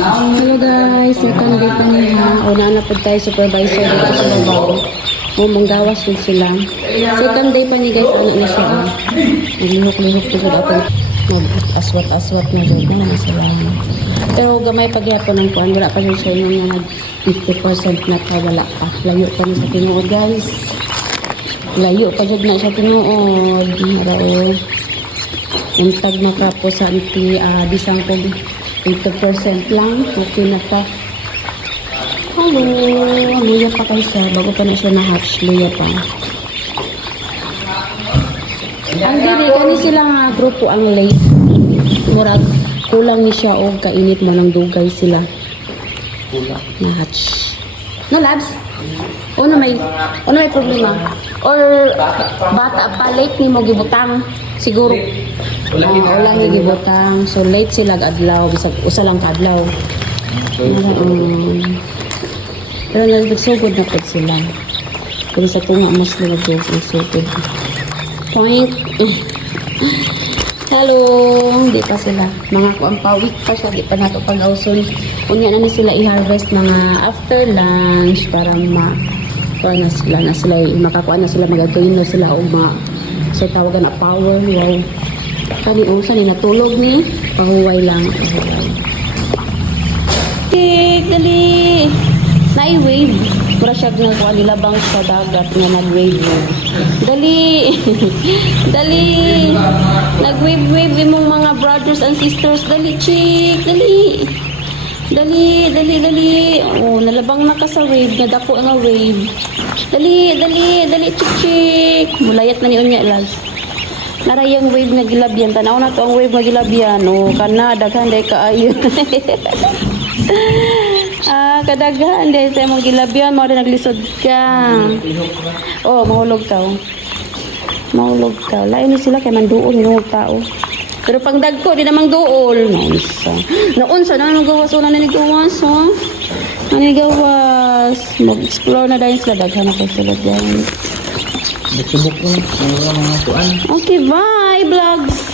Hello guys, second day pa niya. Una na po tayo supervisor dito sa babaw. Manggawas yun sila. Second day pa niya guys, ano na siya. Naglihok-lihok po siya dapat. Mag-aswat-aswat na dyan. Ano sila. Pero gamay pagyapon ng kuwan. Wala pa siya yung mga 50% na pa. Wala pa. Layo pa niya sa tinuod guys. Layo pa dyan na siya tinuod. Marao. Yung tag na ka po sa bisang ko 80% lang. Okay na pa. Hello. Luya pa kayo siya. Bago pa na siya na-hatch. Luya pa. Ang dili. Kani sila nga grupo ang late. Murag. Kulang ni siya o kainit mo ng dugay sila. Kulang. Na-hatch. No, labs? O na may problema? Or bata pa late ni mo gibutang? Siguro. Ulang ni gibutang. So late sila adlaw. Bisag usa lang kadlaw. Pero nagsugod na po sila. Kung sa tunga mas nagsugod. Point. Hello. Hindi pa sila. Mga kuampawik pa siya. Di pa nato pag-auson. Unya na sila i-harvest mga after lunch para makakuha na sila magagawin na sila o so tawagan na power. Wow. Kani usa ni natulog ni pahuway lang. Okay, dali. Nai-wave. Pura siya nagkuha nilabang sa dagat nga nag-wave. Dali. Dali. Nag-wave-wave imong mga brothers and sisters. Dali, chick. Dali. Dali, dali, dali. Oh, nalabang na ka sa wave. Nadako nga wave. Dali, dali, dali, chick, chick. Mulayat na ni unya, lads. Narayang wave nga gilabyan. Tanaw na to ang wave nga gilabyan. Oh, kana, daghan day kaayo. Kadaghan day sa mong gilabyan. Mga naglisod ka. Oh, mahulog ka. Mahulog ka. Lain ni sila kay manduol ng tao. Pero pang dagko, di namang duol. Naunsa na nagawas. Una na nagawas, ha? Nanigawas. Mag-explore na dahil sila. Daghan ako sila dyan. Nagsubok ko. Mga tuan. Okay, bye, vlogs.